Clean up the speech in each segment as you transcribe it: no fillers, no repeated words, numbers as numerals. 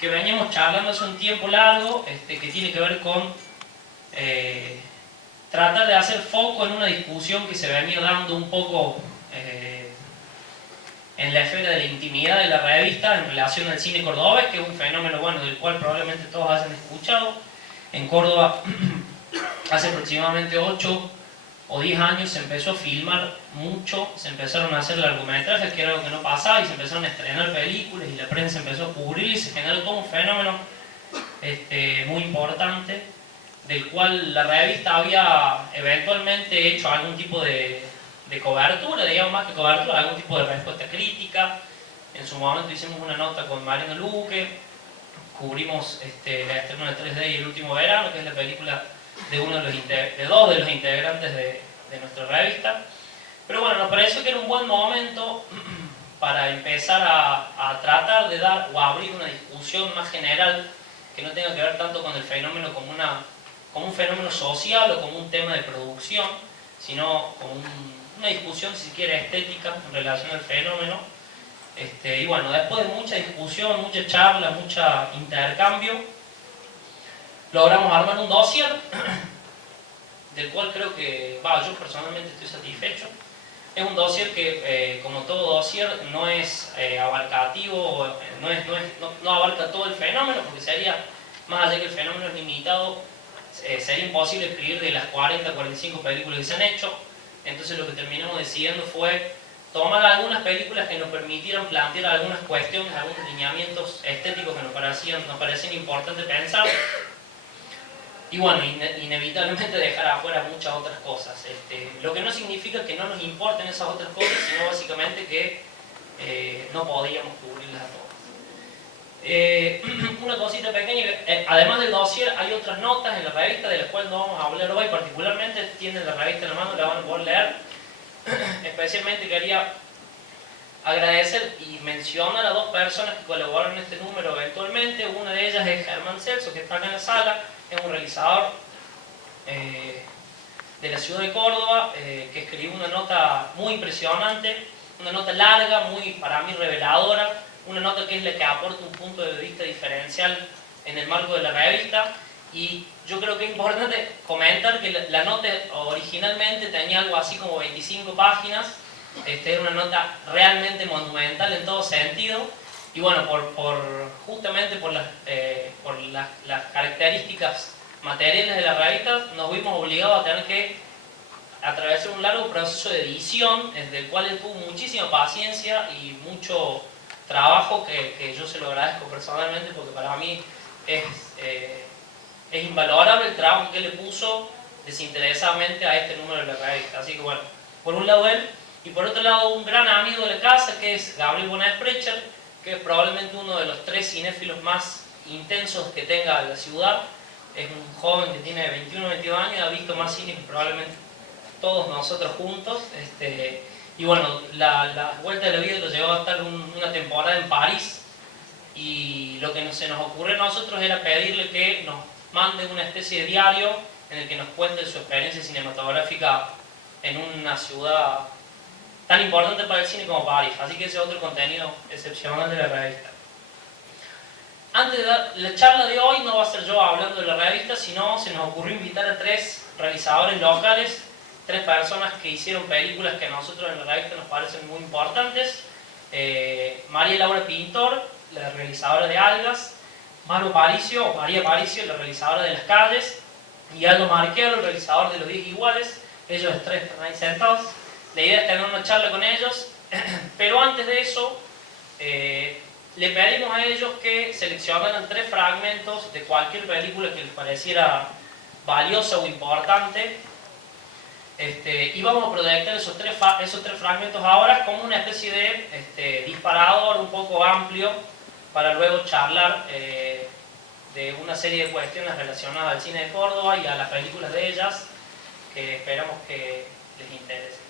que veníamos charlando hace un tiempo largo, que tiene que ver con tratar de hacer foco en una discusión que se venía dando un poco en la esfera de la intimidad de la revista en relación al cine cordobés, que es un fenómeno bueno del cual probablemente todos hayan escuchado. En Córdoba, hace aproximadamente 8 o 10 años se empezó a filmar mucho, se empezaron a hacer largometrajes, que era algo que no pasaba, y se empezaron a estrenar películas y la prensa empezó a cubrir y se generó todo un fenómeno muy importante, del cual la revista había eventualmente hecho algún tipo de cobertura, digamos más que cobertura, algún tipo de respuesta crítica. En su momento hicimos una nota con Mariano Luque, cubrimos la estreno de 3D y El último verano, que es la película de dos de los integrantes de nuestra revista. Pero bueno, nos pareció que era un buen momento para empezar a tratar de dar o abrir una discusión más general que no tenga que ver tanto con el fenómeno como un fenómeno social o como un tema de producción, sino como una discusión, si se quiere, estética en relación al fenómeno. Y bueno, después de mucha discusión, mucha charla, mucho intercambio, logramos armar un dossier del cual creo que, yo personalmente estoy satisfecho. Es un dossier que, como todo dossier, no es abarcativo, no abarca todo el fenómeno, porque sería, más allá que el fenómeno es limitado, sería imposible escribir de las 40 45 películas que se han hecho. Entonces lo que terminamos decidiendo fue tomar algunas películas que nos permitieran plantear algunas cuestiones, algunos lineamientos estéticos que nos parecían importantes pensar, y bueno, inevitablemente dejar afuera muchas otras cosas. Lo que no significa que no nos importen esas otras cosas, sino básicamente que no podíamos cubrirlas a todas. Una cosita pequeña, además del dossier hay otras notas en la revista de las cuales no vamos a hablar hoy, particularmente tienen la revista en la mano, la van a poder leer. Especialmente quería agradecer y mencionar a dos personas que colaboraron en este número eventualmente. Una de ellas es Germán Celso, que está acá en la sala, es un realizador de la ciudad de Córdoba, que escribió una nota muy impresionante, una nota larga, muy para mí reveladora, una nota que es la que aporta un punto de vista diferencial en el marco de la revista. Y yo creo que es importante comentar que la nota originalmente tenía algo así como 25 páginas, era una nota realmente monumental en todo sentido, y bueno, justamente por las características materiales de la revista, nos vimos obligados a tener que atravesar un largo proceso de edición, desde el cual él tuvo muchísima paciencia y mucho trabajo que yo se lo agradezco personalmente, porque para mí es invalorable el trabajo que él le puso desinteresadamente a este número de la revista. Así que bueno, por un lado él, y por otro lado un gran amigo de la casa, que es Gabriel Bonnet-Sprecher, que es probablemente uno de los 3 cinéfilos más intensos que tenga la ciudad. Es un joven que tiene 21 o 22 años, ha visto más cine que probablemente todos nosotros juntos. Y bueno, la vuelta de la vida lo llevó a estar una temporada en París, y lo que se nos ocurrió a nosotros era pedirle que nos mande una especie de diario en el que nos cuente su experiencia cinematográfica en una ciudad tan importante para el cine como París. Así que ese es otro contenido excepcional de la revista. Antes de dar la charla de hoy, no va a ser yo hablando de la revista, sino se nos ocurrió invitar a 3 realizadores locales, 3 personas que hicieron películas que a nosotros en la revista nos parecen muy importantes. María Laura Pintor, la realizadora de Algas; María Paricio, la realizadora de Las Calles; y Aldo Marquero, el realizador de Los 10 Iguales. Ellos 3 están ahí sentados. La idea es tener una charla con ellos, pero antes de eso, le pedimos a ellos que seleccionaran 3 fragmentos de cualquier película que les pareciera valiosa o importante, y vamos a proyectar esos tres fragmentos ahora como una especie de disparador un poco amplio para luego charlar de una serie de cuestiones relacionadas al cine de Córdoba y a las películas de ellas, que esperamos que les interese.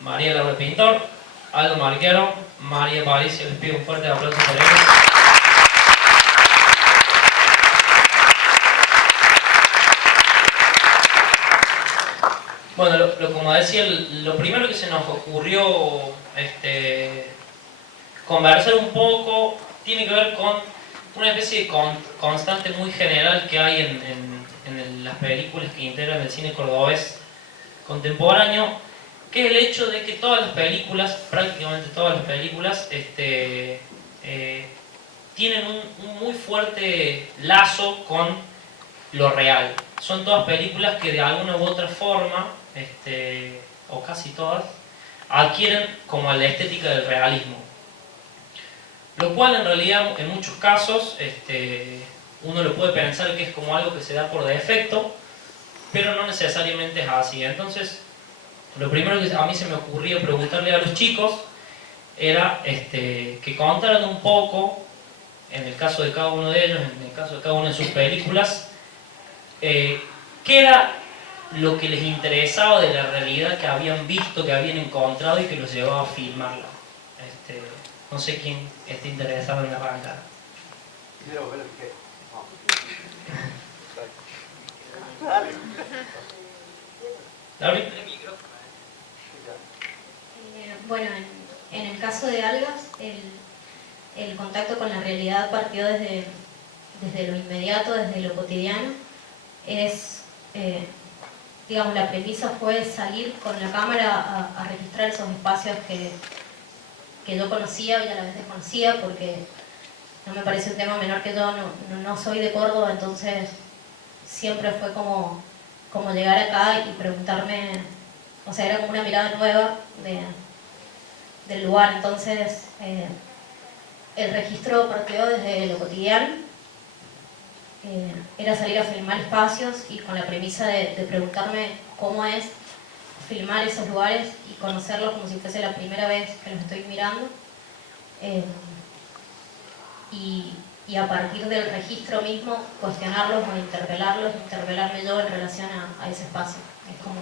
María Laura Pintor, Aldo Marquero, María Paricio. Les pido un fuerte aplauso por ellos. Bueno, como decía, lo primero que se nos ocurrió conversar un poco tiene que ver con una especie de constante muy general que hay en las películas que integran el cine cordobés contemporáneo, que es el hecho de que todas las películas, prácticamente todas las películas, tienen un muy fuerte lazo con lo real. Son todas películas que de alguna u otra forma, o casi todas, adquieren como la estética del realismo. Lo cual en realidad en muchos casos uno lo puede pensar que es como algo que se da por defecto, pero no necesariamente es así. Entonces, lo primero que a mí se me ocurría preguntarle a los chicos era que contaran un poco, en el caso de cada uno de ellos, en el caso de cada una de sus películas, qué era lo que les interesaba de la realidad que habían visto, que habían encontrado y que los llevaba a filmarla. No sé quién está interesado en arrancar. Quiero ver qué. ¿David? Bueno, en el caso de Algas, el contacto con la realidad partió desde lo inmediato, desde lo cotidiano. Digamos, la premisa fue salir con la cámara a registrar esos espacios que yo conocía y a la vez desconocía, porque no me parece un tema menor que yo, no soy de Córdoba, entonces siempre fue como llegar acá y preguntarme, o sea, era como una mirada nueva del lugar. Entonces el registro partió desde lo cotidiano, era salir a filmar espacios y con la premisa de preguntarme cómo es filmar esos lugares y conocerlos como si fuese la primera vez que los estoy mirando, y a partir del registro mismo cuestionarlos o interpelarme yo en relación a ese espacio. Es como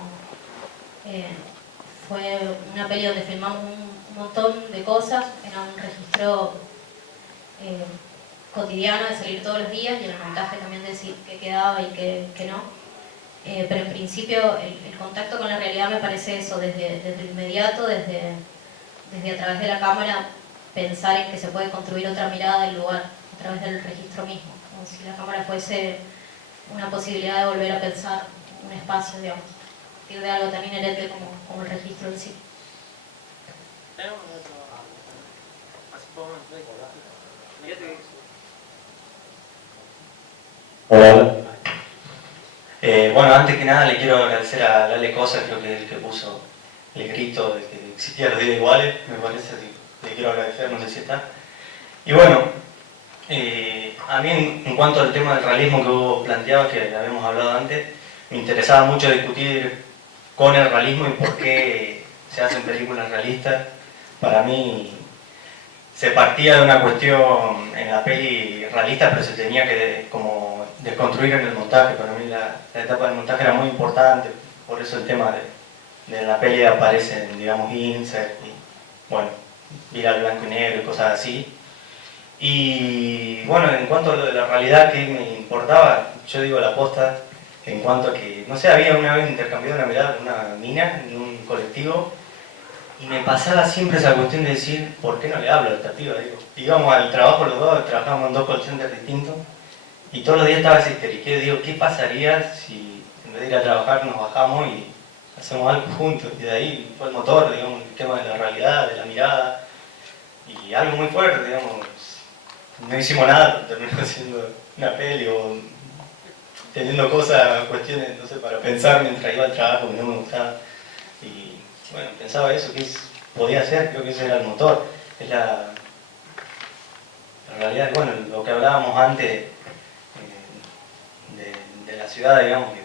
fue una peli donde filmamos un montón de cosas, era un registro cotidiano de salir todos los días y el montaje también de decir qué quedaba y qué no. Pero en principio el contacto con la realidad me parece eso, desde el inmediato, desde a través de la cámara, pensar en que se puede construir otra mirada del lugar a través del registro mismo, como si la cámara fuese una posibilidad de volver a pensar un espacio, digamos, a partir de algo tan inherente como el registro en sí. Hola. Bueno, antes que nada le quiero agradecer a Lale Cosa, creo que es el que puso el grito de que existían los días iguales, me parece, le quiero agradecer, no sé si está. Y bueno, a mí en cuanto al tema del realismo que vos planteabas, que habíamos hablado antes, me interesaba mucho discutir con el realismo y por qué se hacen películas realistas. Para mí se partía de una cuestión en la peli realista, pero se tenía que como desconstruir en el montaje. Para mí la etapa del montaje era muy importante, por eso el tema de la peli aparecen, digamos, insert y, bueno, ir al blanco y negro y cosas así. Y bueno, en cuanto a lo de la realidad que me importaba, yo digo la posta, en cuanto a que, no sé, había una vez intercambiado una mirada con una mina en un colectivo y me pasaba siempre esa cuestión de decir, ¿por qué no le hablo a esta piba? Digo, íbamos al trabajo los dos, trabajábamos en dos call centers distintos y todos los días estaba ese histeriqueo. Digo, ¿qué pasaría si en vez de ir a trabajar nos bajamos y hacemos algo juntos? Y de ahí fue el motor, digamos, el tema de la realidad, de la mirada y algo muy fuerte, digamos. No hicimos nada, pero terminó haciendo una peli o teniendo cosas, cuestiones, no sé, para pensar mientras iba al trabajo que no me gustaba. Y bueno, pensaba eso, que podía hacer, creo que ese era el motor. Es la realidad, bueno, lo que hablábamos antes de la ciudad, digamos, que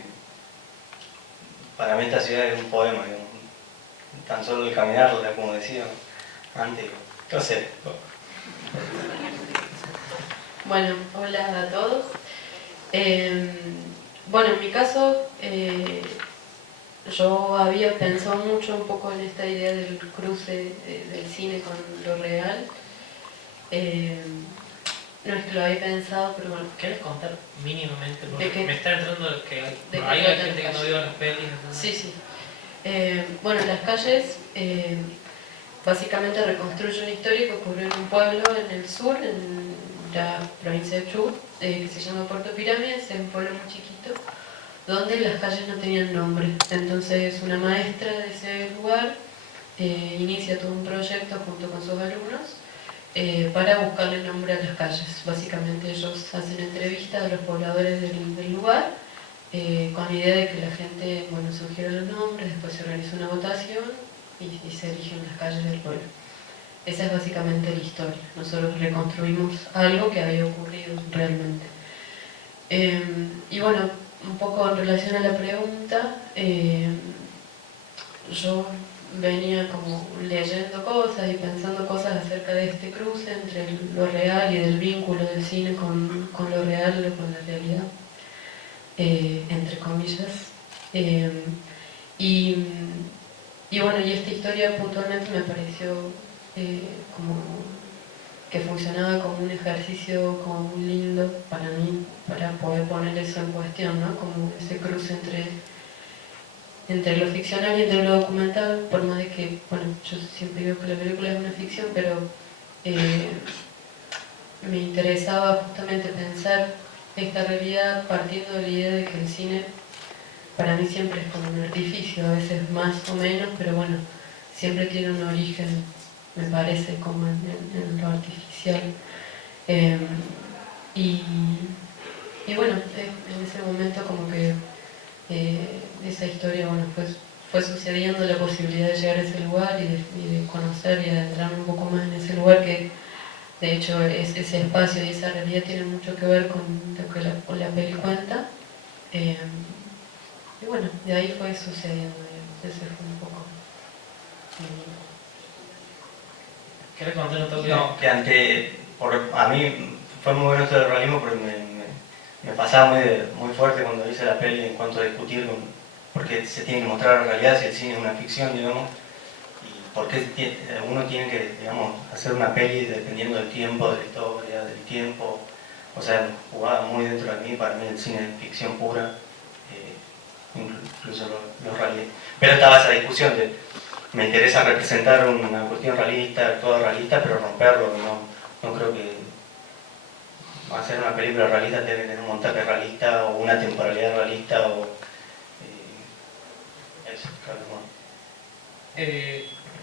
para mí esta ciudad es un poema, digamos. Tan solo el caminarla, como decía antes, no sé. Bueno, hola a todos. Bueno, en mi caso, yo había pensado mucho un poco en esta idea del cruce del cine con lo real. No es que lo había pensado, pero bueno. ¿Querés contar mínimamente? Porque ¿De qué? me está entrando que hay, ¿De por qué ahí hay tratan gente que las no calles? vio las pelis. ¿No? Sí, sí. Bueno, Las calles básicamente reconstruye una historia que ocurrió en un pueblo en el sur, en la provincia de Chubut, que se llama Puerto Pirámides, es un pueblo muy chiquito, donde las calles no tenían nombre. Entonces una maestra de ese lugar inicia todo un proyecto junto con sus alumnos para buscarle nombre a las calles. Básicamente ellos hacen entrevistas a los pobladores del lugar con la idea de que la gente, bueno, sugiere los nombres, después se realiza una votación y se eligen las calles del pueblo. Esa es básicamente la historia. Nosotros reconstruimos algo que había ocurrido realmente. Y bueno, un poco en relación a la pregunta, yo venía como leyendo cosas y pensando cosas acerca de este cruce entre lo real y del vínculo del cine con lo real, con la realidad, entre comillas. Y bueno, y esta historia puntualmente me pareció como que funcionaba como un ejercicio como muy lindo para mí, para poder poner eso en cuestión, ¿no? Como ese cruce entre lo ficcional y entre lo documental, por más de que, bueno, yo siempre digo que la película es una ficción, pero me interesaba justamente pensar esta realidad partiendo de la idea de que el cine para mí siempre es como un artificio, a veces más o menos, pero bueno, siempre tiene un origen, me parece, como en lo artificial. Y bueno, en ese momento como que esa historia, bueno, fue sucediendo la posibilidad de llegar a ese lugar y de conocer y adentrarme un poco más en ese lugar que de hecho ese espacio y esa realidad tienen mucho que ver con lo que la peli cuenta. Y bueno, de ahí fue sucediendo, digamos, ese fue un poco ¿Querés contar un toque? No, que a mí fue muy bueno esto del realismo porque me pasaba muy fuerte cuando hice la peli en cuanto a discutir porque se tiene que mostrar la realidad si el cine es una ficción, digamos, y por qué uno tiene que, digamos, hacer una peli dependiendo del tiempo, de la historia, del tiempo. O sea, jugaba muy dentro de mí, para mí el cine es ficción pura, incluso los realistas. Pero estaba esa discusión de, me interesa representar una cuestión realista, todo realista, pero romperlo, no creo que hacer una película realista tiene que tener un montaje realista o una temporalidad realista o eso, claro, bueno.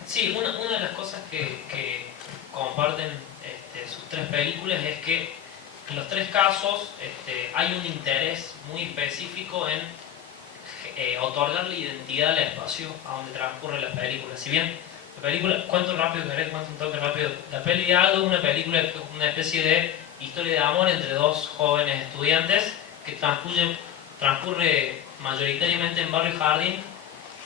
Sí, una de las cosas que comparten sus tres películas es que en los tres casos hay un interés muy específico en otorgarle identidad al espacio a donde transcurre la película. Si bien la película, ¿cuánto rápido querés? ¿Cuánto un toque rápido? La peli de Aldo es una película, una especie de historia de amor entre dos jóvenes estudiantes que transcurre mayoritariamente en Barrio Jardín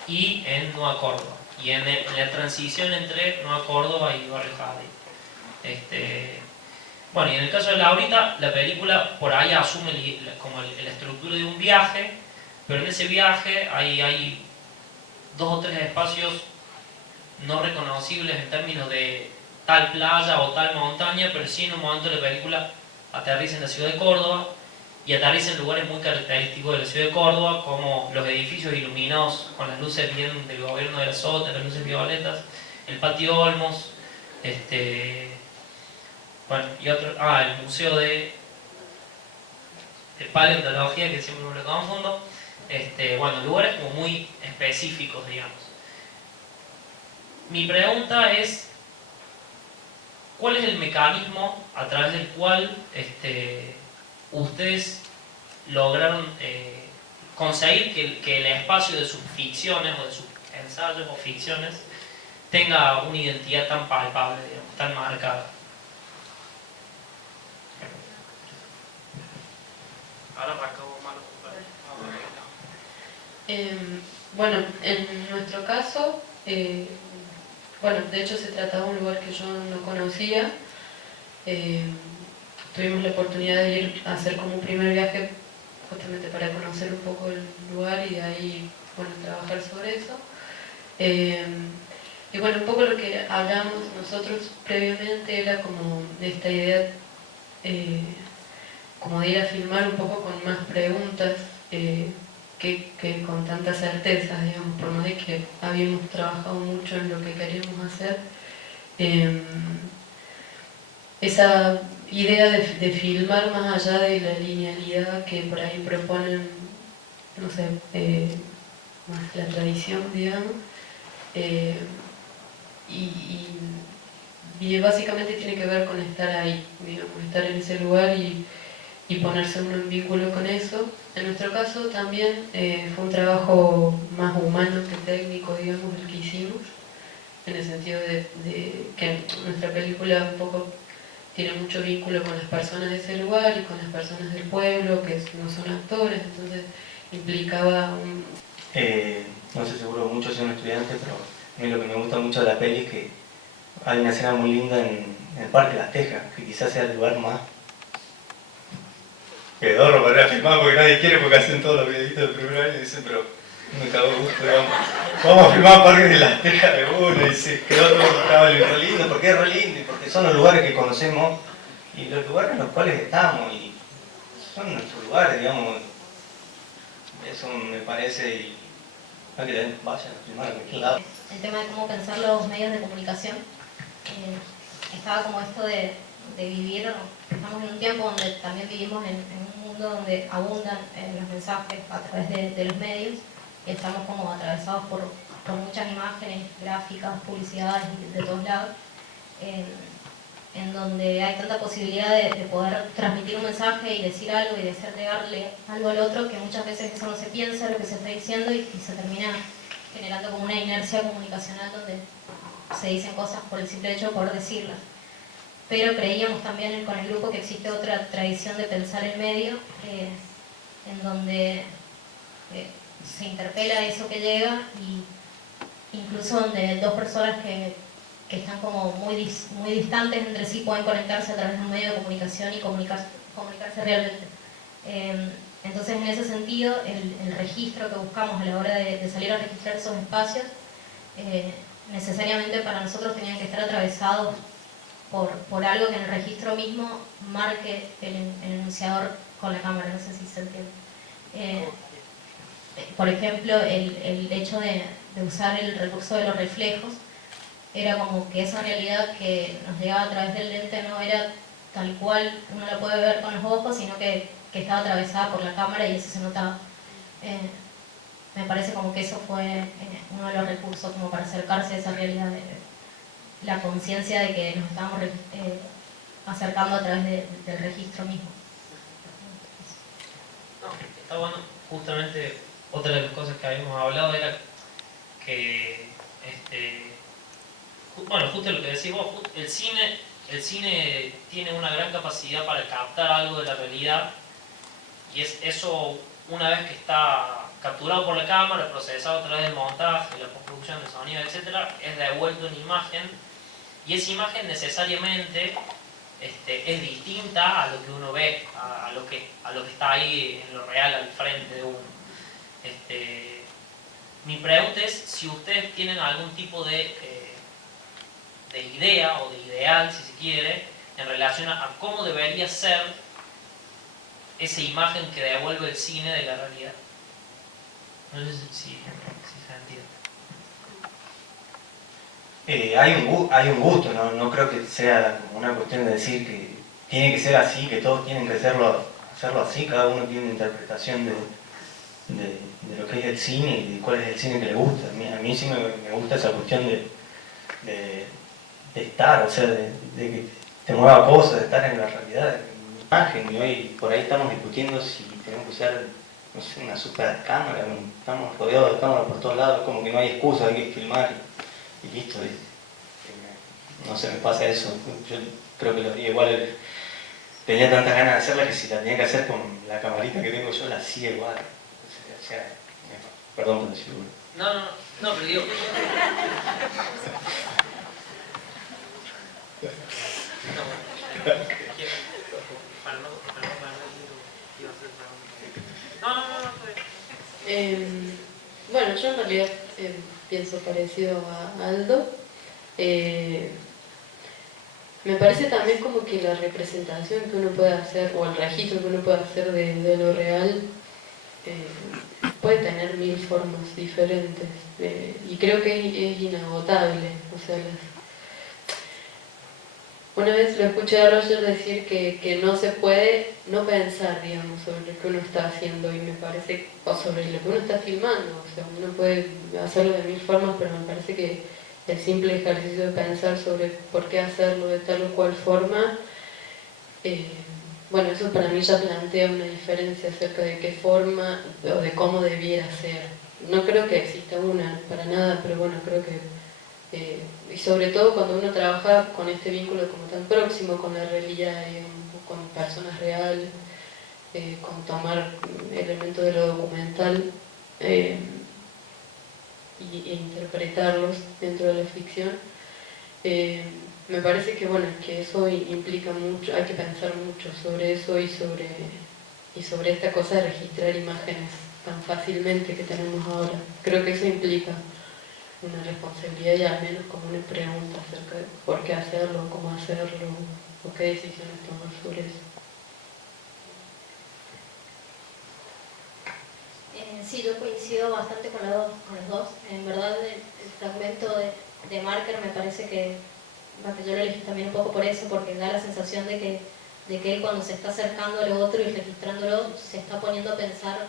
y en Nueva Córdoba, y en la transición entre Nueva Córdoba y Barrio Jardín. Bueno, y en el caso de Laurita, la película por ahí asume como la estructura de un viaje, pero en ese viaje hay dos o tres espacios no reconocibles en términos de tal playa o tal montaña, pero sí en un momento de la película aterriza en la ciudad de Córdoba y aterriza en lugares muy característicos de la ciudad de Córdoba, como los edificios iluminados con las luces bien del gobierno de la Sota, las luces violetas, el patio Olmos, bueno, y otro, el museo de paleontología, que siempre me lo confundo. Bueno, lugares como muy específicos, digamos. Mi pregunta es, ¿cuál es el mecanismo a través del cual ustedes lograron conseguir que el espacio de sus ficciones o de sus ensayos o ficciones tenga una identidad tan palpable, digamos, tan marcada? Ahora acabo malo. Bueno, en nuestro caso, bueno, de hecho se trataba de un lugar que yo no conocía. Tuvimos la oportunidad de ir a hacer como un primer viaje justamente para conocer un poco el lugar y de ahí bueno, trabajar sobre eso. Y bueno, un poco lo que hablamos nosotros previamente era como de esta idea como de ir a filmar un poco con más preguntas que con tanta certeza, digamos, por más de que habíamos trabajado mucho en lo que queríamos hacer. Esa idea de filmar más allá de la linealidad que por ahí proponen, no sé, más la tradición, digamos, y básicamente tiene que ver con estar ahí, digamos, estar en ese lugar y ponerse uno en vínculo con eso. En nuestro caso también fue un trabajo más humano que técnico, digamos, el que hicimos, en el sentido de que nuestra película un poco tiene mucho vínculo con las personas de ese lugar y con las personas del pueblo, que no son actores, entonces implicaba un... no sé, seguro muchos son estudiantes, pero a mí lo que me gusta mucho de la peli es que hay una escena muy linda en el Parque Las Tejas, que quizás sea el lugar más pedorro para ir a filmar porque nadie quiere, porque hacen todos los videitos del primer año y dicen, pero me cago de gusto, digamos, vamos a filmar Parque de Las Tejas de uno y se quedó todo estaba re lindo, porque es re lindo y porque son los lugares que conocemos y los lugares en los cuales estamos y son nuestros lugares, digamos, eso me parece y hay que vayan a filmar a cualquier lado. El tema de cómo pensar los medios de comunicación, estaba como esto de vivir, estamos en un tiempo donde también vivimos en un mundo donde abundan los mensajes a través de los medios y estamos como atravesados por muchas imágenes, gráficas, publicidades de todos lados, en donde hay tanta posibilidad de poder transmitir un mensaje y decir algo y de hacer llegarle algo al otro, que muchas veces eso no se piensa lo que se está diciendo y se termina generando como una inercia comunicacional donde se dicen cosas por el simple hecho de poder decirlas. Pero creíamos también con el grupo que existe otra tradición de pensar el medio, en donde se interpela eso que llega y incluso donde dos personas que están como muy distantes entre sí pueden conectarse a través de un medio de comunicación y comunicarse realmente. Entonces, en ese sentido, el registro que buscamos a la hora de salir a registrar esos espacios, necesariamente para nosotros tenían que estar atravesados por algo que en el registro mismo marque el enunciador con la cámara, no sé si se entiende. Por ejemplo, el hecho de usar el recurso de los reflejos, era como que esa realidad que nos llegaba a través del lente no era tal cual uno la puede ver con los ojos, sino que estaba atravesada por la cámara y eso se notaba. Me parece como que eso fue uno de los recursos como para acercarse a esa realidad, la conciencia de que nos estábamos acercando a través del registro mismo. No, está bueno, justamente otra de las cosas que habíamos hablado era que bueno, justo lo que decís vos, el cine tiene una gran capacidad para captar algo de la realidad y eso, una vez que está capturado por la cámara, procesado a través del montaje, la postproducción del sonido, etc., es devuelto en imagen y esa imagen necesariamente es distinta a lo que uno ve, a lo que está ahí en lo real al frente de uno. Mi pregunta es si ustedes tienen algún tipo de idea o de ideal, si se quiere, en relación a cómo debería ser esa imagen que devuelve el cine de la realidad. No sé si se entiende. Hay un gusto, no creo que sea como una cuestión de decir que tiene que ser así, que todos tienen que hacerlo así, cada uno tiene una interpretación de lo que es el cine y de cuál es el cine que le gusta. A mí sí me gusta esa cuestión de estar, o sea, de que te mueva cosas, de estar en la realidad, en la imagen, y hoy por ahí estamos discutiendo si tenemos que usar, no sé, una super cámara, estamos rodeados de cámaras por todos lados, como que no hay excusa, hay que filmar y listo. No sé, me pasa eso, yo creo que lo haría igual, tenía tantas ganas de hacerla que si la tenía que hacer con la camarita que tengo yo, la hacía igual. O sea, perdón por decirlo. No, pero digo... Bueno, yo en realidad pienso parecido a Aldo. Me parece también como que la representación que uno puede hacer, o el registro que uno puede hacer de lo real, puede tener mil formas diferentes. Y creo que es inagotable. O sea, una vez lo escuché a Roger decir que no se puede no pensar, digamos, sobre lo que uno está haciendo, y me parece, o sobre lo que uno está filmando. O sea, uno puede hacerlo de mil formas, pero me parece que el simple ejercicio de pensar sobre por qué hacerlo de tal o cual forma, bueno, eso para mí ya plantea una diferencia acerca de qué forma o de cómo debiera ser. No creo que exista una para nada, pero bueno, creo que y sobre todo cuando uno trabaja con este vínculo como tan próximo con la realidad, digamos, con personas reales, con tomar elementos de lo documental e interpretarlos dentro de la ficción, me parece que bueno, que eso implica mucho, hay que pensar mucho sobre eso y sobre esta cosa de registrar imágenes tan fácilmente que tenemos ahora. Creo que eso implica una responsabilidad y al menos como una pregunta acerca de por qué hacerlo, cómo hacerlo, o qué decisiones tomar sobre eso. Sí, yo coincido bastante con los dos. En verdad, el fragmento de Marker me parece que, bueno, yo lo elegí también un poco por eso, porque da la sensación de que él, cuando se está acercando a lo otro y registrándolo, se está poniendo a pensar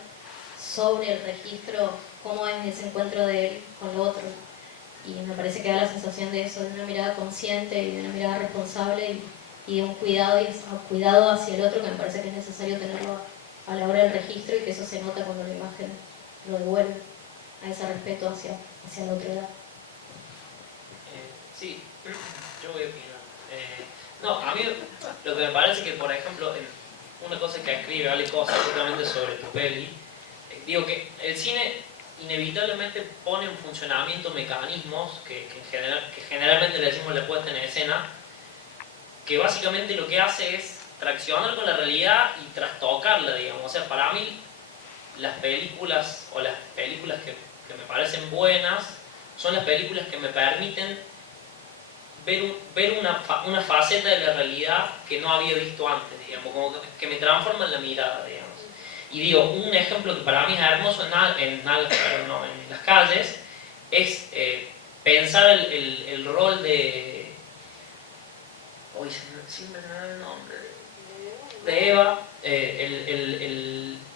sobre el registro, cómo es ese encuentro de él con lo otro. Y me parece que da la sensación de eso, de una mirada consciente y de una mirada responsable, y de un cuidado hacia el otro, que me parece que es necesario tenerlo a la hora del registro, y que eso se nota cuando la imagen lo devuelve, a ese respeto hacia la otra edad. Sí, yo voy a opinar. No, a mí lo que me parece que, por ejemplo, una cosa que escribe Ale Cosa justamente sobre tu peli, digo que el cine inevitablemente pone en funcionamiento mecanismos que generalmente le decimos la puesta en escena, que básicamente lo que hace es traccionar con la realidad y trastocarla, digamos. O sea, para mí las películas, o las películas que me parecen buenas, son las películas que me permiten ver una faceta de la realidad que no había visto antes, digamos, como que me transforma en la mirada, digamos. Y digo, un ejemplo que para mí es hermoso en Las calles, es pensar el rol de... Hoy siempre me da el nombre. De Eva,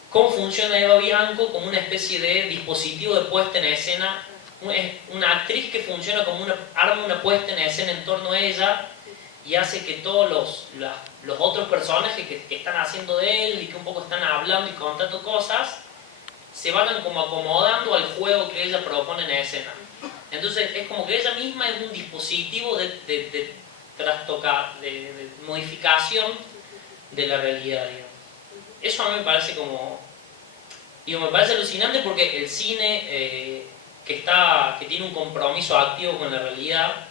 cómo funciona Eva Bianco como una especie de dispositivo de puesta en escena, una actriz que funciona como arma una puesta en escena en torno a ella y hace que todos los otros personajes que están haciendo de él y que un poco están hablando y contando cosas, se van como acomodando al juego que ella propone en escena. Entonces es como que ella misma es un dispositivo de trastocar, de modificación de la realidad, digamos. Eso a mí me parece me parece alucinante, porque el cine que tiene un compromiso activo con la realidad,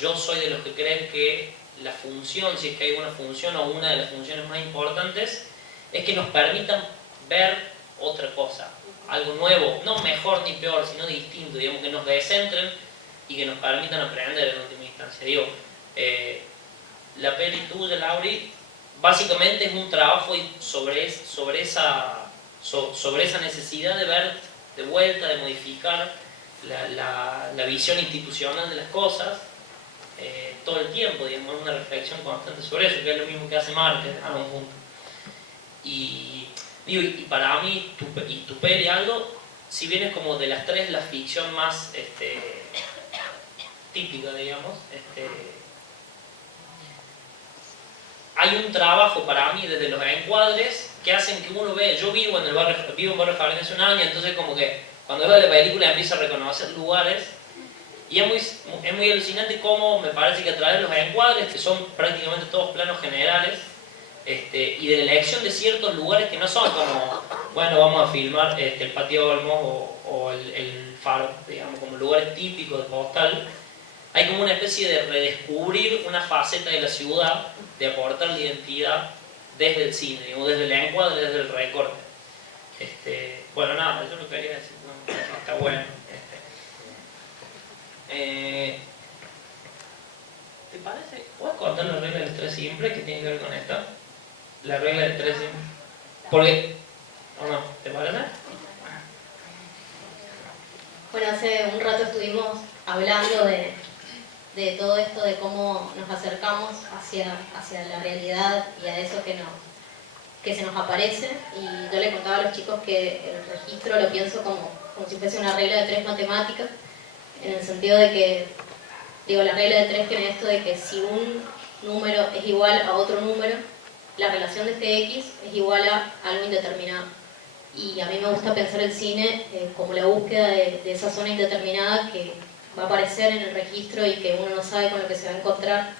yo soy de los que creen que la función, si es que hay una función o una de las funciones más importantes, es que nos permitan ver otra cosa, algo nuevo, no mejor ni peor, sino distinto, digamos, que nos descentren y que nos permitan aprender en última instancia. Digo, la peli tuya, Lauri, básicamente es un trabajo sobre esa necesidad de ver de vuelta, de modificar la visión institucional de las cosas todo el tiempo, digamos, una reflexión constante sobre eso, que es lo mismo que hace Márquez a un punto. Y para mí, tu peli, algo, si bien es como de las tres la ficción más típica, digamos, hay un trabajo para mí desde los encuadres que hacen que uno vea. Yo vivo en Barrio Jardín hace un año, entonces como que cuando veo la película empiezo a reconocer lugares, y es muy alucinante cómo me parece que a través de los encuadres, que son prácticamente todos planos generales, y de la elección de ciertos lugares que no son como, bueno, vamos a filmar el Patio Olmos o el Faro, digamos, como lugares típicos de postal, hay como una especie de redescubrir una faceta de la ciudad, de aportar la identidad desde el cine, digamos, desde el encuadre, desde el recorte, Bueno, nada, yo lo quería decir, no, está bueno. ¿Te parece? ¿Puedes contar la regla del 3 simple que tiene que ver con esta? La regla del 3 simple. Porque, ¿o no? ¿Te parece? Bueno, hace un rato estuvimos hablando de todo esto, de cómo nos acercamos hacia la realidad y a eso que se nos aparece. Y yo le contaba a los chicos que el registro lo pienso como si fuese una regla de 3 matemáticas, en el sentido de que, digo, la regla de 3 tiene esto de que si un número es igual a otro número, la relación de este X es igual a algo indeterminado. Y a mí me gusta pensar el cine como la búsqueda de esa zona indeterminada que va a aparecer en el registro y que uno no sabe con lo que se va a encontrar.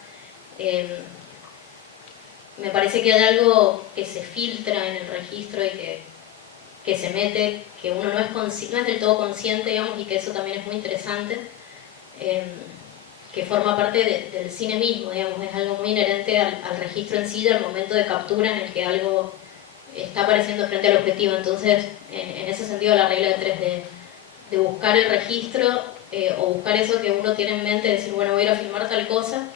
Me parece que hay algo que se filtra en el registro y que se mete, que uno no es del todo consciente, digamos, y que eso también es muy interesante, que forma parte del cine mismo, digamos, es algo muy inherente al registro en sí, al momento de captura en el que algo está apareciendo frente al objetivo. Entonces, en ese sentido, la regla de 3 de buscar el registro o buscar eso que uno tiene en mente, decir, bueno, voy a ir a filmar tal cosa,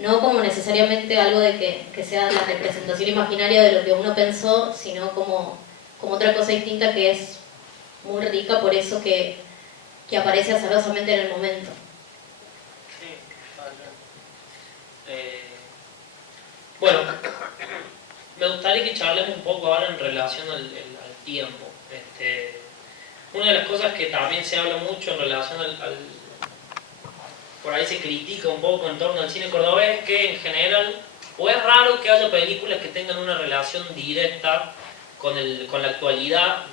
no como necesariamente algo de que sea la representación imaginaria de lo que uno pensó, sino como otra cosa distinta que es muy rica por eso que aparece azarosamente en el momento. Sí, bueno, me gustaría que charlemos un poco ahora en relación al tiempo. Una de las cosas que también se habla mucho en relación por ahí se critica un poco en torno al cine cordobés, es que en general, o es raro que haya películas que tengan una relación directa con la actualidad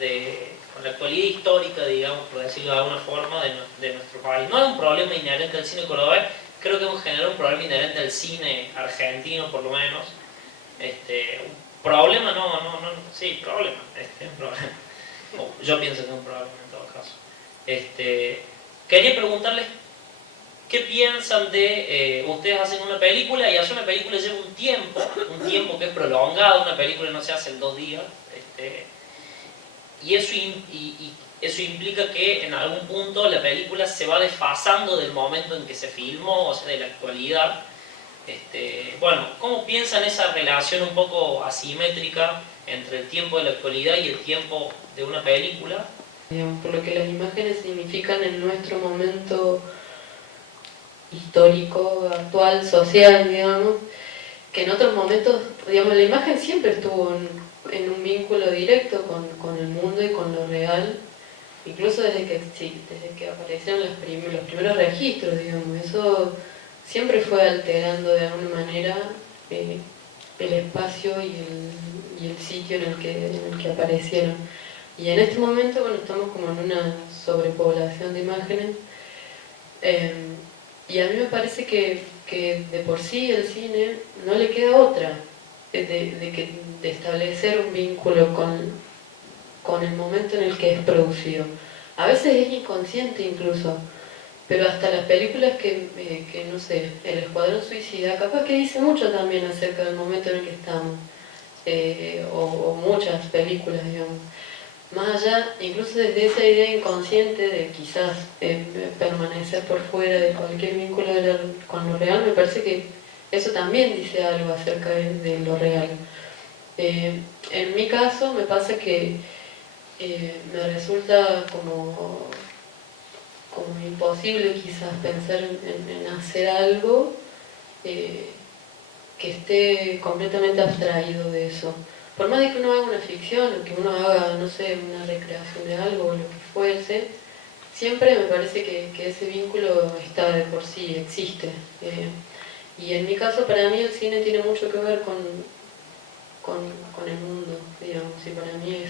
con la actualidad histórica, digamos, por decirlo de alguna forma, de nuestro país. No es un problema inherente al cine cordobés, creo que en general un problema inherente al cine argentino, por lo menos. Un problema, sí, problema, un problema. Yo pienso que es un problema en todo caso. Quería preguntarles qué piensan de, ustedes hacen una película y hacer una película lleva un tiempo que es prolongado, una película no se hace en 2 días, y eso implica que en algún punto la película se va desfasando del momento en que se filmó, o sea, de la actualidad. Bueno, ¿cómo piensan esa relación un poco asimétrica entre el tiempo de la actualidad y el tiempo de una película? Digamos, por lo que las imágenes significan en nuestro momento histórico, actual, social, digamos, que en otros momentos, digamos, la imagen siempre estuvo en un vínculo directo con el mundo y con lo real, incluso desde que aparecieron los primeros registros, digamos, eso siempre fue alterando de alguna manera el espacio y el sitio en el que aparecieron. Y en este momento, bueno, estamos como en una sobrepoblación de imágenes, y a mí me parece que de por sí el cine no le queda otra de establecer un vínculo con el momento en el que es producido. A veces es inconsciente incluso, pero hasta las películas que no sé, El Escuadrón Suicida, capaz que dice mucho también acerca del momento en el que estamos, o muchas películas, digamos. Más allá, incluso desde esa idea inconsciente de quizás permanecer por fuera de cualquier vínculo con lo real, me parece que eso también dice algo acerca de lo real. En mi caso me pasa que me resulta como imposible quizás pensar en hacer algo que esté completamente abstraído de eso. Por más de que uno haga una ficción, que uno haga, no sé, una recreación de algo o lo que fuese, siempre me parece que ese vínculo está de por sí, existe. Y en mi caso, para mí el cine tiene mucho que ver con el mundo, digamos, y para mí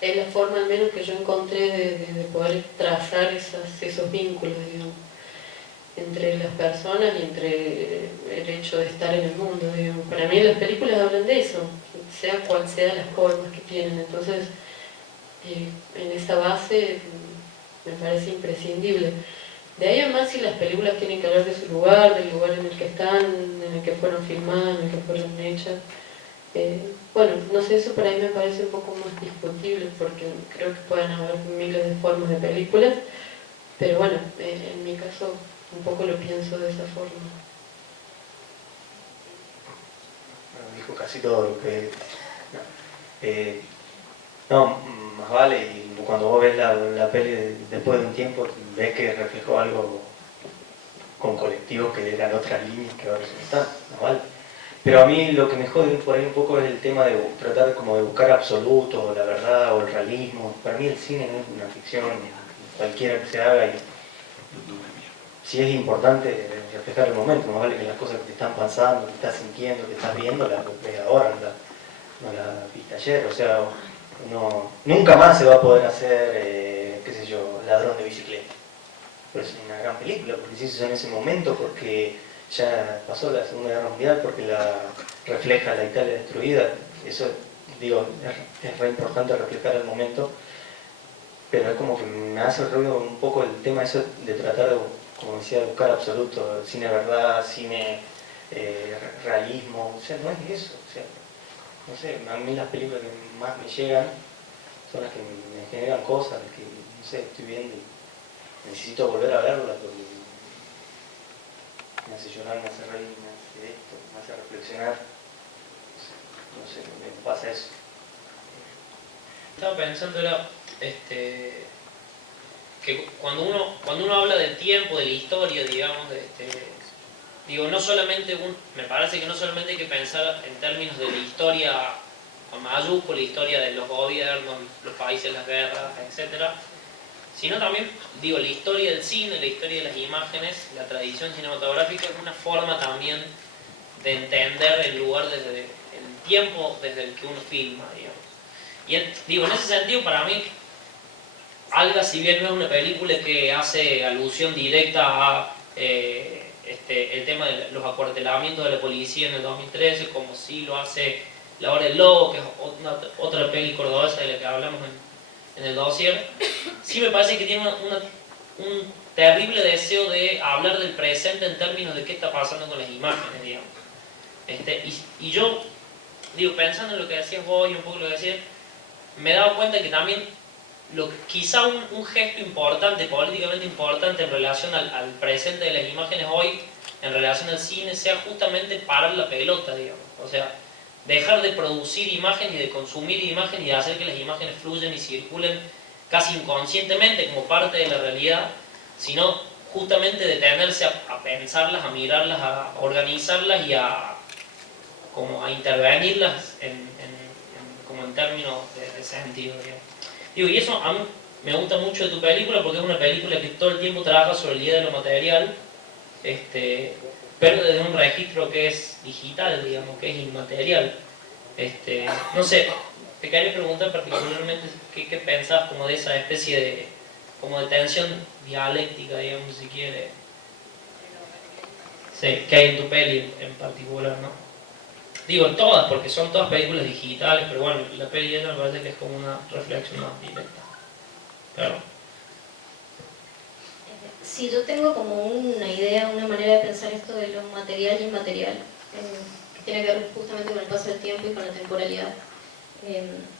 es la forma al menos que yo encontré de poder trazar esos vínculos, digamos, entre las personas y entre el hecho de estar en el mundo, digamos. Para mí las películas hablan de eso, sea cual sea las formas que tienen, entonces en esa base me parece imprescindible. De ahí además si las películas tienen que hablar de su lugar, del lugar en el que están, en el que fueron filmadas, en el que fueron hechas, Bueno, no sé, eso para mí me parece un poco más discutible porque creo que pueden haber miles de formas de películas, pero bueno, en mi caso un poco lo pienso de esa forma. Bueno, dijo casi todo lo que... No, más vale, y cuando vos ves la peli después de un tiempo, ves que reflejó algo con colectivos que eran otras líneas que ahora no están, más vale. Pero a mí lo que me jode por ahí un poco es el tema de tratar como de buscar absoluto, la verdad o el realismo. Para mí el cine no es una ficción cualquiera que se haga, y si es importante reflejar el momento, más vale que las cosas que te están pasando, que estás sintiendo, que estás viendo, las ves ahora, no la viste ayer. O sea, nunca más se va a poder hacer, qué sé yo, Ladrón de bicicleta. Pero es una gran película, porque se hizo en ese momento, porque ya pasó la Segunda Guerra Mundial, porque refleja la Italia destruida. Eso, digo, es re importante reflejar el momento, pero es como que me hace ruido un poco el tema eso de tratar de, como decía, de buscar absoluto, cine verdad, cine realismo. O sea, no es eso. O sea, no sé, a mí las películas que más me llegan son las que me generan cosas, que, no sé, estoy viendo y necesito volver a verlas porque me hace llorar, me hace reír, me hace esto, me hace reflexionar. No sé, me pasa eso. Estaba pensando que cuando uno habla del tiempo, de la historia, digamos, digo, no solamente me parece que no solamente hay que pensar en términos de la historia a mayúscula, la historia de los gobiernos, los países, las guerras, etcétera, sino también, digo, la historia del cine, la historia de las imágenes, la tradición cinematográfica es una forma también de entender el lugar desde el tiempo desde el que uno filma, digamos. Y digo, en ese sentido, para mí, Alga, si bien no es una película que hace alusión directa a el tema de los acuartelamientos de la policía en el 2013, como sí lo hace La Hora del Lobo, que es otra peli cordobesa de la que hablamos en el dossier, sí me parece que tiene un terrible deseo de hablar del presente en términos de qué está pasando con las imágenes, digamos. Y yo, digo, pensando en lo que decías vos y un poco lo que decías, me he dado cuenta que también quizá un gesto importante, políticamente importante en relación al presente de las imágenes hoy, en relación al cine, sea justamente parar la pelota, digamos. O sea, dejar de producir imágenes y de consumir imágenes y de hacer que las imágenes fluyan y circulen casi inconscientemente como parte de la realidad, sino justamente detenerse a pensarlas, a mirarlas, a organizarlas y a intervenirlas como en términos de sentido, digamos. Digo, y eso a mí me gusta mucho de tu película porque es una película que todo el tiempo trabaja sobre el día de lo material, pero desde un registro que es digital, digamos, que es inmaterial. No sé, te quería preguntar particularmente qué pensás como de esa especie de tensión dialéctica, digamos, si quiere, sí, que hay en tu peli en particular, ¿no? Digo, en todas, porque son todas películas digitales, pero bueno, la peli esa me parece que es como una reflexión más directa. Claro. Sí, yo tengo como una idea, una manera de pensar esto de lo material y inmaterial, que tiene que ver justamente con el paso del tiempo y con la temporalidad.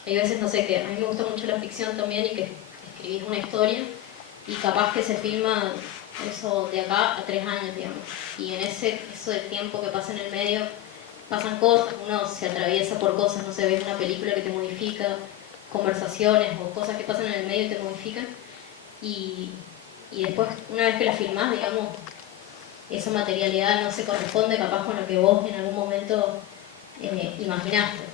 Hay veces, no sé, que a mí me gusta mucho la ficción también y que escribís una historia y capaz que se filma eso de acá a 3 años, digamos. Y en eso del tiempo que pasa en el medio, pasan cosas, uno se atraviesa por cosas, no sé, ves una película que te modifica, conversaciones o cosas que pasan en el medio y te modifican. Y después, una vez que la filmás, digamos, esa materialidad no se corresponde capaz con lo que vos en algún momento imaginaste.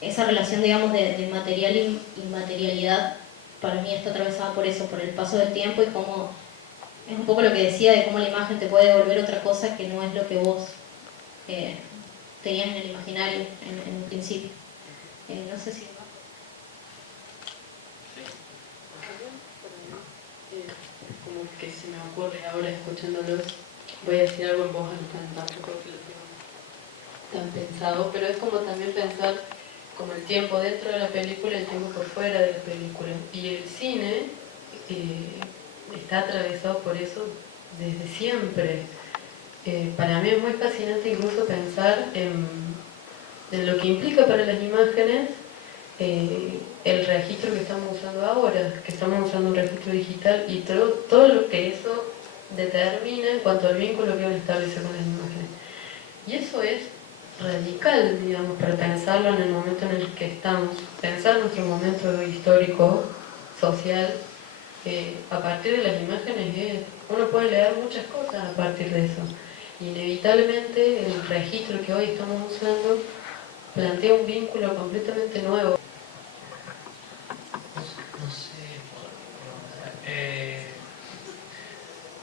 Esa relación, digamos, de material y inmaterialidad para mí está atravesada por eso, por el paso del tiempo y cómo es un poco lo que decía de cómo la imagen te puede devolver otra cosa que no es lo que vos tenías en el imaginario en un principio. No sé si... Como que se me ocurre ahora escuchándolos, voy a decir algo en voz alta, tampoco que lo tengo tan pensado, pero es como también pensar como el tiempo dentro de la película y el tiempo por fuera de la película. Y el cine está atravesado por eso desde siempre. Para mí es muy fascinante incluso pensar en lo que implica para las imágenes el registro que estamos usando ahora, que estamos usando un registro digital y todo lo que eso determina en cuanto al vínculo que uno establece con las imágenes. Y eso es radical, digamos, para pensarlo en el momento en el que estamos, pensar nuestro momento histórico, social, a partir de las imágenes uno puede leer muchas cosas a partir de eso. Inevitablemente el registro que hoy estamos usando plantea un vínculo completamente nuevo. No sé.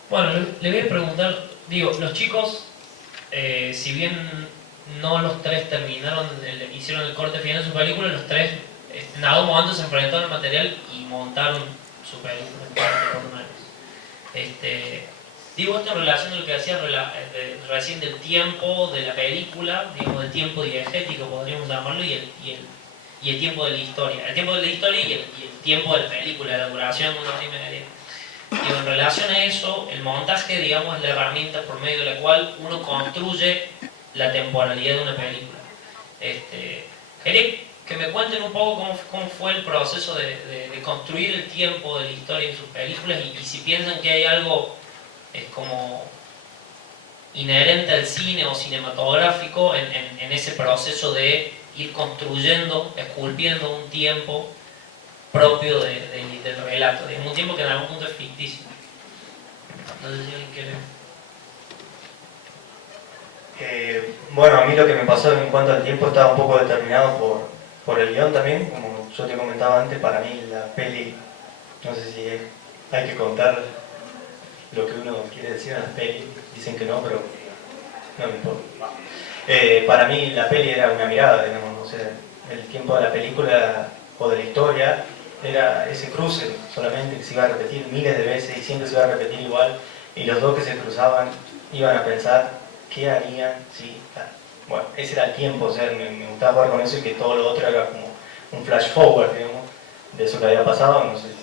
Bueno, le voy a preguntar, digo, los chicos, si bien no los tres terminaron, hicieron el corte final de su película, los tres en algún momento se enfrentaron al material y montaron su película en parte por lo menos. Digo esto en relación a lo que decías recién del tiempo de la película, digamos del tiempo diegético podríamos llamarlo, y el tiempo de la historia. El tiempo de la historia y el tiempo de la película, la duración de 1 hora y media. Digo, en relación a eso, el montaje, digamos, es la herramienta por medio de la cual uno construye la temporalidad de una película. Quería que me cuenten un poco cómo fue el proceso de construir el tiempo de la historia en sus películas y si piensan que hay algo como inherente al cine o cinematográfico en ese proceso de ir construyendo, esculpiendo un tiempo propio del relato, de un tiempo que en algún punto es ficticio. No sé si alguien quiere... Bueno, a mí lo que me pasó en cuanto al tiempo estaba un poco determinado por el guión también, como yo te comentaba antes, para mí la peli, no sé si hay que contar lo que uno quiere decir en las pelis, dicen que no, pero no me importa. Para mí la peli era una mirada, digamos, o sea, el tiempo de la película o de la historia era ese cruce solamente que se iba a repetir miles de veces y siempre se iba a repetir igual, y los dos que se cruzaban iban a pensar qué harían si... Bueno, ese era el tiempo, o sea, me gustaba jugar con eso y que todo lo otro era como un flash forward, digamos, de eso que había pasado, no sé si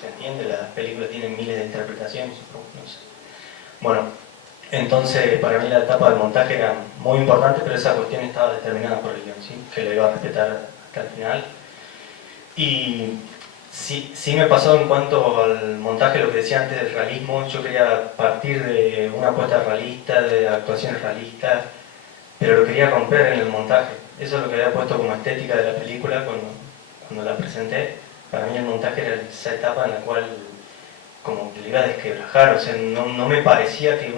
se entiende, las películas tienen miles de interpretaciones, no sé. Bueno, entonces para mí la etapa del montaje era muy importante, pero esa cuestión estaba determinada por el guión, ¿sí? Que lo iba a respetar hasta el final. Y sí me pasó en cuanto al montaje, lo que decía antes del realismo, yo quería partir de una apuesta realista, de actuaciones realistas, pero lo quería romper en el montaje. Eso es lo que había puesto como estética de la película cuando la presenté. Para mí el montaje era esa etapa en la cual como que le iba a desquebrajar, o sea, no me parecía que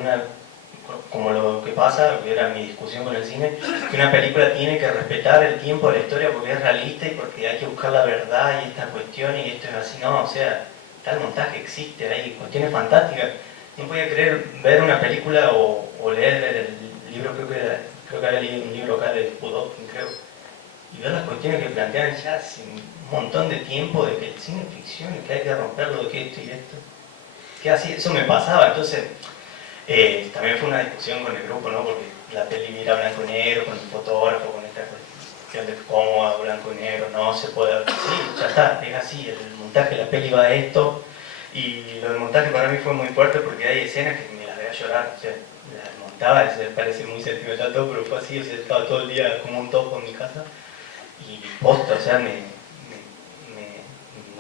como lo que pasa, que era mi discusión con el cine, que una película tiene que respetar el tiempo de la historia porque es realista y porque hay que buscar la verdad y esta cuestión y esto es así, no, o sea, tal montaje existe, hay cuestiones fantásticas. No podía creer ver una película o leer el libro, creo que había leído un libro acá de Pudovkin, creo, y ver las cuestiones que plantean ya hace un montón de tiempo de que el cine es ficción y que hay que romperlo de que esto y esto. Que así, eso me pasaba, entonces también fue una discusión con el grupo, ¿no? Porque la peli era blanco y negro, con el fotógrafo, con esta cuestión de cómo blanco y negro, no se puede... Sí, ya está, es así, el montaje de la peli va a esto, y lo del montaje para mí fue muy fuerte porque hay escenas que me las veía llorar, o sea, las montaba, parece muy sentimental todo, pero fue así, o sea, estaba todo el día como un topo en mi casa, y posta, o sea, no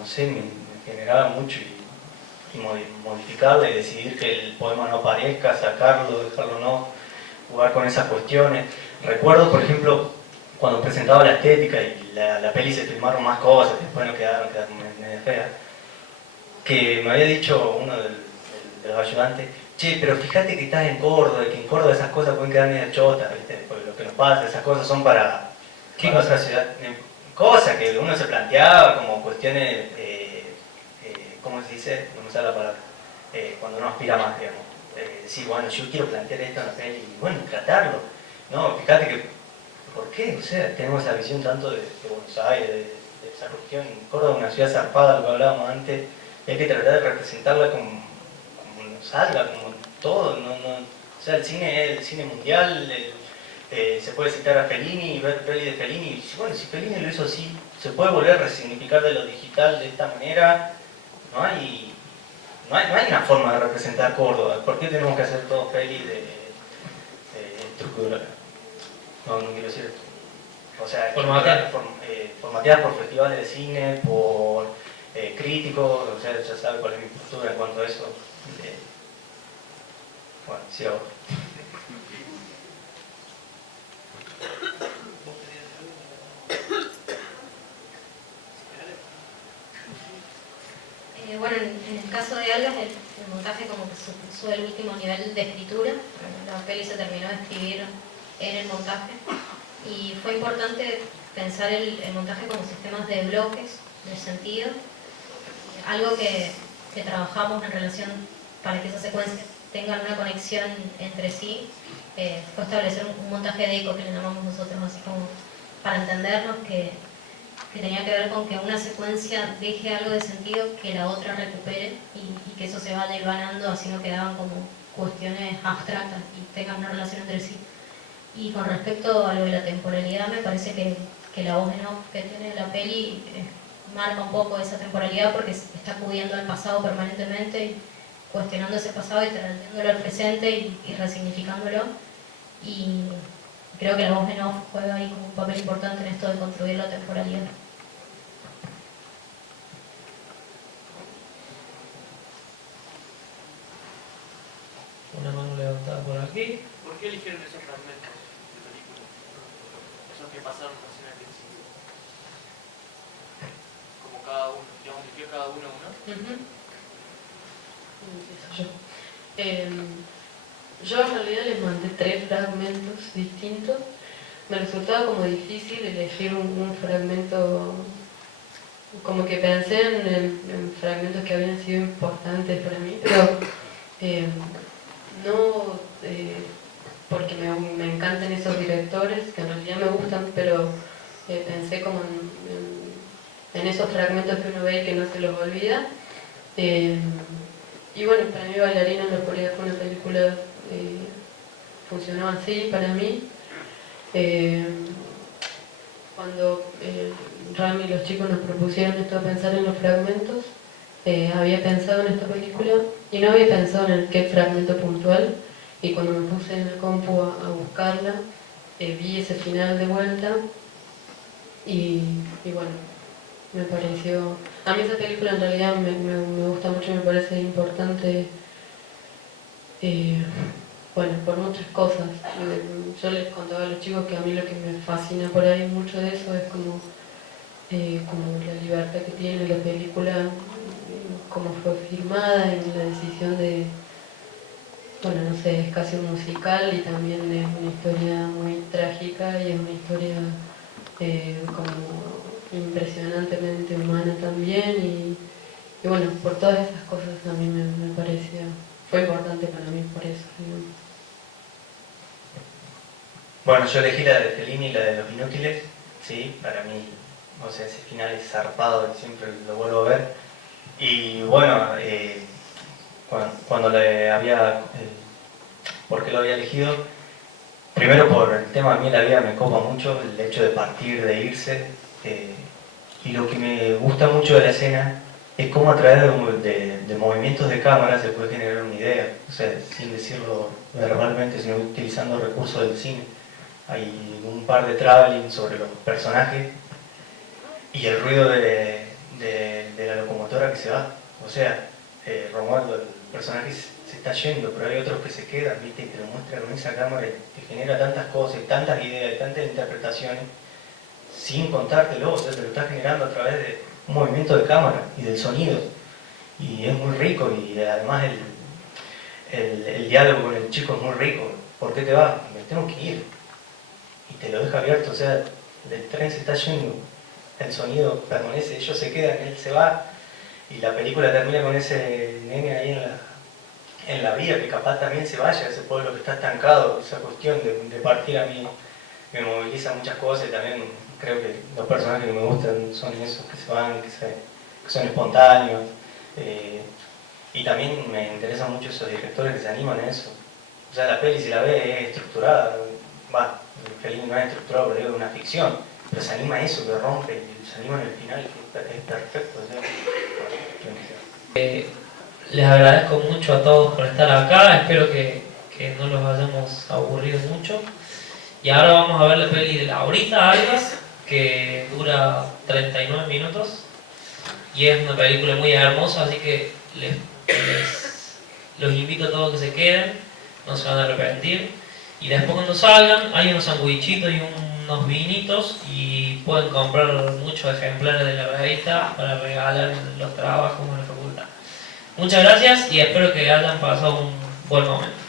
sé, me generaba mucho y modificarla y decidir que el poema no aparezca, sacarlo, dejarlo no, jugar con esas cuestiones. Recuerdo, por ejemplo, cuando presentaba la estética y la peli se filmaron más cosas, que después no quedaron medio feas, que me había dicho uno de los ayudantes, che, pero fíjate que estás en Córdoba, y que en Córdoba esas cosas pueden quedar medio chotas, ¿viste? Porque lo que nos pasa, esas cosas son para otra ciudad. Cosas que uno se planteaba como cuestiones, ¿cómo se dice? No me sale la palabra. Cuando uno aspira más, digamos. Decir, bueno, yo quiero plantear esto en la peli, y bueno, tratarlo. No, fíjate que, ¿por qué? O sea, tenemos esa visión tanto de Buenos Aires, de esa cuestión. Córdoba es una ciudad zarpada, lo que hablábamos antes, y hay que tratar de representarla como salga, como todo. O sea, el cine es el cine mundial, se puede citar a Fellini y ver peli de Fellini, y bueno, si Fellini lo hizo así, se puede volver a resignificar de lo digital de esta manera. No hay una forma de representar Córdoba. ¿Por qué tenemos que hacer todo peli no quiero decir esto. O sea, Formateadas. Formateadas por festivales de cine, por críticos, o sea, ya sabe cuál es mi postura en cuanto a eso. Bueno, sí, ahora. Bueno, en el caso de Algas, el montaje como que sube el último nivel de escritura. La peli se terminó de escribir en el montaje y fue importante pensar el montaje como sistemas de bloques, de sentido, algo que trabajamos en relación para que esas secuencias tengan una conexión entre sí. Fue establecer un montaje de eco que le llamamos nosotros, así como para entendernos que tenía que ver con que una secuencia deje algo de sentido que la otra recupere y que eso se vaya hilvanando, así no quedaban como cuestiones abstractas y tengan una relación entre sí. Y con respecto a lo de la temporalidad, me parece que la voz en off que tiene la peli marca un poco esa temporalidad porque está acudiendo al pasado permanentemente y cuestionando ese pasado y trayéndolo al presente y resignificándolo. Y creo que la voz en off juega ahí como un papel importante en esto de construir la temporalidad. Una mano levantada por aquí. ¿Por qué eligieron esos fragmentos de película? Esos que pasaron recién al principio. Como cada uno, digamos, eligió cada uno uno. Empiezo yo en realidad les mandé 3 fragmentos distintos. Me resultaba como difícil elegir un fragmento, como que pensé en fragmentos que habían sido importantes para mí, pero no porque me encantan esos directores, que en realidad me gustan, pero pensé como en esos fragmentos que uno ve y que no se los olvida. Y bueno, para mí Bailarina en la Oscuridad fue una película, funcionó así para mí. Cuando Rami y los chicos nos propusieron esto de pensar en los fragmentos, había pensado en esta película y no había pensado en el qué fragmento puntual, y cuando me puse en el compu a buscarla, vi ese final de vuelta y bueno, me pareció... A mí esa película en realidad me gusta mucho y me parece importante, bueno, por muchas cosas. Yo les contaba a los chicos que a mí lo que me fascina por ahí mucho de eso es como la libertad que tiene la película, cómo fue filmada, en la decisión de, bueno, no sé, es casi un musical y también es una historia muy trágica y es una historia como impresionantemente humana también y bueno, por todas esas cosas a mí me pareció, fue importante para mí por eso, digamos. Bueno, yo elegí la de Fellini y la de Los Inútiles, sí, para mí, o sea, ese final es zarpado y siempre lo vuelvo a ver. Y bueno, cuando le había, ¿por qué lo había elegido? Primero por el tema, a mí la vida me copa mucho, el hecho de partir, de irse, y lo que me gusta mucho de la escena es cómo a través de movimientos de cámara se puede generar una idea, o sea, sin decirlo verbalmente, sino utilizando recursos del cine. Hay un par de traveling sobre los personajes y el ruido de la locomotora que se va. O sea, Romualdo, el personaje se está yendo, pero hay otros que se quedan, ¿viste? Y te lo muestra con esa cámara y te genera tantas cosas, tantas ideas, tantas interpretaciones, sin contártelo, o sea, te lo está generando a través de un movimiento de cámara y del sonido. Y es muy rico y además el diálogo con el chico es muy rico. ¿Por qué te vas? Me tengo que ir. Y te lo deja abierto, o sea, el tren se está yendo, el sonido permanece, ellos se quedan, él se va, y la película termina con ese nene ahí en la vía, que capaz también se vaya, ese pueblo que está estancado. Esa cuestión de partir a mí me moviliza muchas cosas, y también creo que los personajes que me gustan son esos que se van, que son espontáneos, y también me interesan mucho esos directores que se animan a eso. O sea, la peli, si la ve, es estructurada, Fellini no es estructurado, pero es una ficción, pero se anima a eso, que rompe, y se anima en el final, que es perfecto. O sea, Les agradezco mucho a todos por estar acá, espero que no los hayamos aburrido mucho. Y ahora vamos a ver la peli de Laurita Algas, que dura 39 minutos. Y es una película muy hermosa, así que los invito a todos que se queden, no se van a arrepentir. Y después cuando salgan hay unos sandwichitos y unos vinitos y pueden comprar muchos ejemplares de la revista para regalar en los trabajos en la facultad. Muchas gracias y espero que hayan pasado un buen momento.